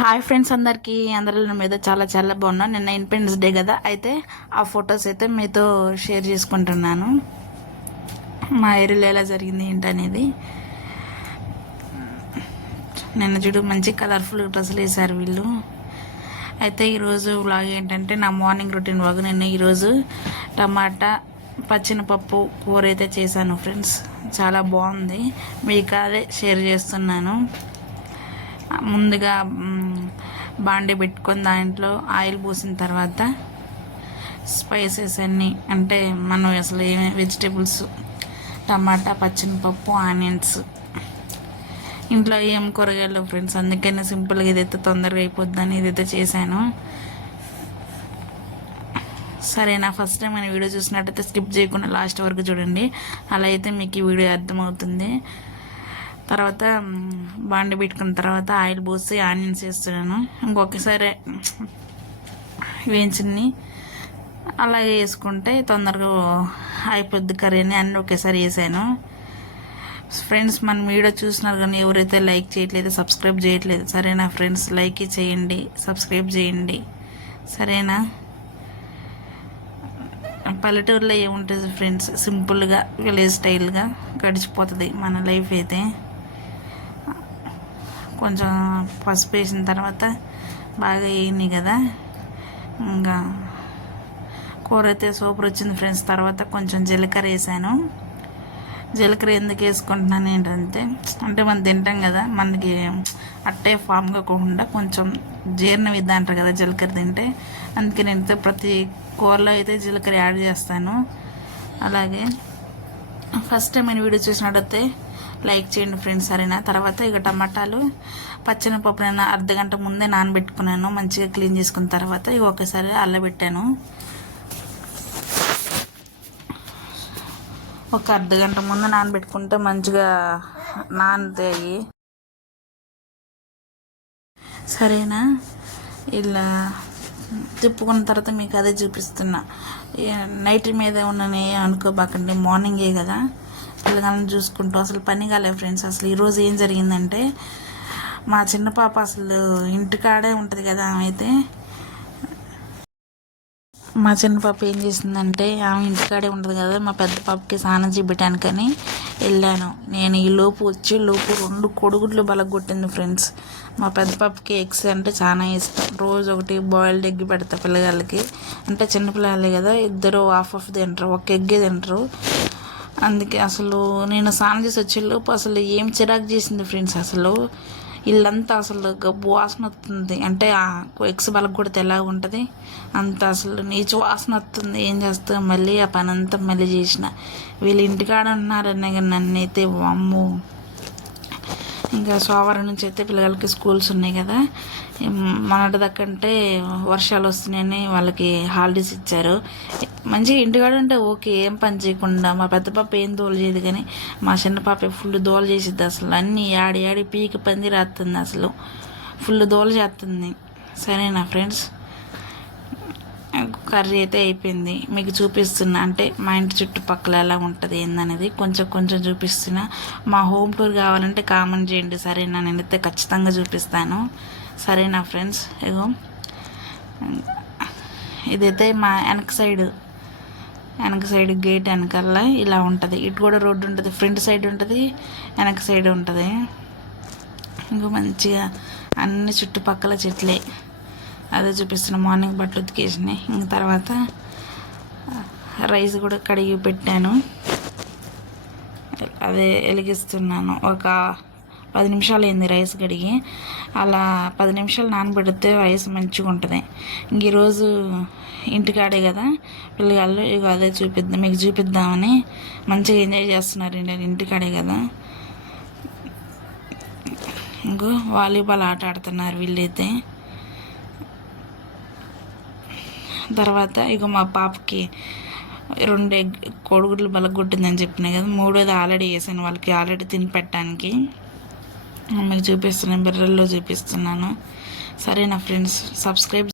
Hi friends, అందరూ నా మీద చాలా చాలా బాగున్నా. నిన్న ఇండిపెండెన్స్ డే కదా, అయితే ఆ ఫొటోస్ అయితే మీతో షేర్ చేసుకుంటున్నాను. మా ఏరియాలో ఎలా జరిగింది ఏంటనేది. నిన్న చూడు మంచి కలర్ఫుల్ డ్రెస్సులు వేశారు వీళ్ళు. అయితే ఈరోజు వ్లాగ్ ఏంటంటే నా మార్నింగ్ రొటీన్ వ్లాగ్. నిన్న ఈరోజు టమాటా పచ్చెనపప్పు కూర అయితే చేశాను ఫ్రెండ్స్. చాలా బాగుంది, మీకు అదే షేర్ చేస్తున్నాను. ముందుగా బాండి పెట్టుకొని దాంట్లో ఆయిల్ పోసిన తర్వాత స్పైసెస్ అన్నీ, అంటే మనం అసలు ఏమి వెజిటేబుల్స్, టమాటా, పచ్చెనపప్పు, ఆనియన్స్, ఇంట్లో ఏం కూరగాయలు ఫ్రెండ్స్, అందుకనే సింపుల్గా ఇదైతే తొందరగా అయిపోద్దని ఇదైతే చేశాను. సరేనా, ఫస్ట్ టైం మన వీడియో చూసినట్టయితే స్కిప్ చేయకుండా లాస్ట్ వరకు చూడండి, అలా అయితే మీకు ఈ వీడియో అర్థమవుతుంది. తర్వాత బాండి పెట్టుకున్న తర్వాత ఆయిల్ పోసి ఆనియన్స్ వేస్తున్నాను. ఇంకొకసారి వేయించింది అలాగే వేసుకుంటే తొందరగా అయిపోద్ది కర్రీ అని అన్నీ ఒకేసారి వేసాను. ఫ్రెండ్స్, మన వీడియో చూసినారు కానీ ఎవరైతే లైక్ చేయట్లేదు, సబ్స్క్రైబ్ చేయట్లేదు, సరేనా ఫ్రెండ్స్? లైక్ చేయండి, సబ్స్క్రైబ్ చేయండి, సరేనా? పల్లెటూరులో ఏముంటుంది ఫ్రెండ్స్, సింపుల్గా విలేజ్ స్టైల్గా గడిచిపోతుంది మన లైఫ్ అయితే. కొంచెం పసుపు వేసిన తర్వాత బాగా వేయని కదా, ఇంకా కూర అయితే సూపర్ వచ్చింది ఫ్రెండ్స్. తర్వాత కొంచెం జీలకర్ర వేసాను. జీలకర్ర ఎందుకు వేసుకుంటున్నాను ఏంటంటే, అంటే మనం తింటాం కదా, మనకి అట్టే ఫామ్ కాకుండా కొంచెం జీర్ణం ఇది అంటారు కదా జీలకర్ర తింటే, అందుకే నేను ప్రతి కూరలో అయితే జీలకర్ర యాడ్ చేస్తాను. అలాగే ఫస్ట్ టైం నేను వీడియో చూసినట్టయితే లైక్ చేయండి ఫ్రెండ్స్, సరేనా? తర్వాత ఇక టమాటాలు పచ్చెనపప్పు నేను అర్ధగంట ముందే నానబెట్టుకున్నాను. మంచిగా క్లీన్ చేసుకున్న తర్వాత ఇక ఒకేసారి అల్లబెట్టాను. ఒక అర్ధగంట ముందు నానబెట్టుకుంటే మంచిగా నానుతాయి, సరేనా? ఇలా తిప్పుకున్న తర్వాత మీకు అదే చూపిస్తున్నా. నైట్ మీద ఉన్నని అనుకోబాకండి, మార్నింగే కదా. పిల్లగాలను చూసుకుంటూ అసలు పని కాలేదు ఫ్రెండ్స్. అసలు ఈరోజు ఏం జరిగిందంటే, మా చిన్న పాప అసలు ఇంటికాడే ఉంటుంది కదా, ఆమె అయితే మా చిన్న పాప ఏం చేసిందంటే, ఆమె ఇంటికాడే ఉంటుంది కదా, మా పెద్ద పాపకి స్నానం చేయించడానికని వెళ్ళాను నేను. ఈ లోపు 2 కొడుగుడ్లు బలగొట్టింది ఫ్రెండ్స్. మా పెద్ద పాపకి ఎగ్స్ అంటే చాలా ఇష్టం. రోజు ఒకటి బాయిల్డ్ ఎగ్ పెడతా పిల్లగాళ్ళకి, అంటే చిన్నపిల్లలే కదా, ఇద్దరు హాఫ్ తింటారు, ఒక ఎగ్గే తింటారు. అందుకే అసలు నేను స్నానం చేసి వచ్చేలోపు అసలు ఏం చిరాకు చేసింది ఫ్రెండ్స్. అసలు ఇల్లంతా అసలు గబ్బు వాసన వస్తుంది, అంటే ఎగ్స్ బలగ కొడితే ఎలా ఉంటుంది అంత అసలు నీచు వాసన వస్తుంది. ఏం చేస్తా, మళ్ళీ ఆ పని అంతా మళ్ళీ చేసిన. వీళ్ళు ఇంటికాడ ఉన్నారనే కానీ నన్నైతే వామ్మో. ఇంకా సోమవారం నుంచి అయితే పిల్లలకి స్కూల్స్ ఉన్నాయి కదా, మొన్నటి దక్కంటే వర్షాలు వస్తున్నాయని వాళ్ళకి హాలిడేస్ ఇచ్చారు. మంచిగా ఇంటికాడ ఉంటే ఓకే, ఏం పని చేయకుండా. మా పెద్ద పాప ఏం దోలు చేయదు, కానీ మా చిన్న పాప ఫుల్ దోలు చేసిద్ది. అసలు అన్నీ ఆడి పీకి పంది రాస్తుంది, అసలు ఫుల్ దోలు చేస్తుంది. సరేనా ఫ్రెండ్స్, కర్రీ అయితే అయిపోయింది. మీకు చూపిస్తున్నా, అంటే మా ఇంటి చుట్టుపక్కల ఎలా ఉంటుంది ఏందనేది కొంచెం చూపిస్తున్నా. మా హోమ్ టూర్ కావాలంటే కామెంట్ చేయండి, సరేనా? నేనైతే ఖచ్చితంగా చూపిస్తాను, సరేనా ఫ్రెండ్స్? ఇగో ఇదైతే మా వెనక సైడ్ గేట్ వెనకాల ఇలా ఉంటుంది. ఇటు కూడా రోడ్డు ఉంటుంది, ఫ్రంట్ సైడ్ ఉంటుంది, వెనక సైడ్ ఉంటుంది. ఇంకో మంచిగా అన్ని చుట్టుపక్కల చెట్లే. అదే చూపిస్తున్నా. మార్నింగ్ బట్టలు ఉతికేసినాయి. ఇంక తర్వాత రైస్ కూడా కడిగి పెట్టాను, అదే వెలిగిస్తున్నాను. ఒక 10 నిమిషాలు అయింది రైస్ కడిగి. అలా 10 నిమిషాలు నానబెడితే రైస్ మంచిగా ఉంటుంది. ఇంక ఈరోజు ఇంటికాడే కదా పిల్లగాళ్ళు, ఇక అదే మీకు చూపిద్దామని మంచిగా ఎంజాయ్ చేస్తున్నారు. నేను ఇంటికాడే కదా, ఇంకో వాలీబాల్ ఆట ఆడుతున్నారు వీళ్ళైతే. తర్వాత ఇక మా పాపకి 2 కోడిగుడ్లు బలగొట్టిందని చెప్పినా కదా, 3వది ఆల్రెడీ వేసాను వాళ్ళకి, ఆల్రెడీ తిని పెట్టడానికి. మీకు చూపిస్తున్నాను, బిర్రల్లో చూపిస్తున్నాను, సరేనా ఫ్రెండ్స్? సబ్స్క్రైబ్